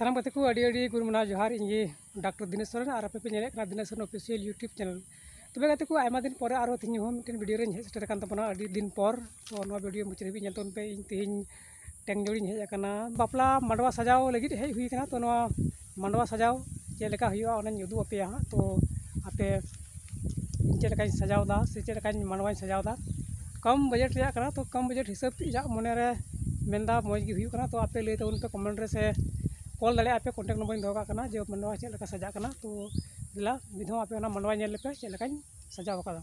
सानाम गाते को अड़ी गुरमना जोहार इंगे डॉक्टर दिनेश सोरेन और पे नेले Dinesh Soren official YouTube channel तबे गाते को आयमा दिन पर आरो तिनी हम मिटन वीडियो रे हेज सेटर कान तपना अड़ी दिन पर तो नो वीडियो मुचरे भी नेतन पे इन तिहिन टेंग जोड़ी हेज अकना बापला मंडवा सजाव लगित हेज हुई कना तो नो मंडवा सजाव चेलेका हुआ ओना युदु अपेया तो आपे चेलेका सजावदा से चेलेका मंडवा सजावदा कम बजट रे कना तो कम बजट हिसाब इजा मने रे मेंदा मौज गी हुई कना तो आपे ले तो उन पे कमेंट रे से कॉल दाड़े आपे कॉन्टैक्ट नंबर दोगा करना जो मंडवा चेक लगा सजा करना तो दिला विधो आपे मंडवा नेल पे चेक लगा सजाव कदा।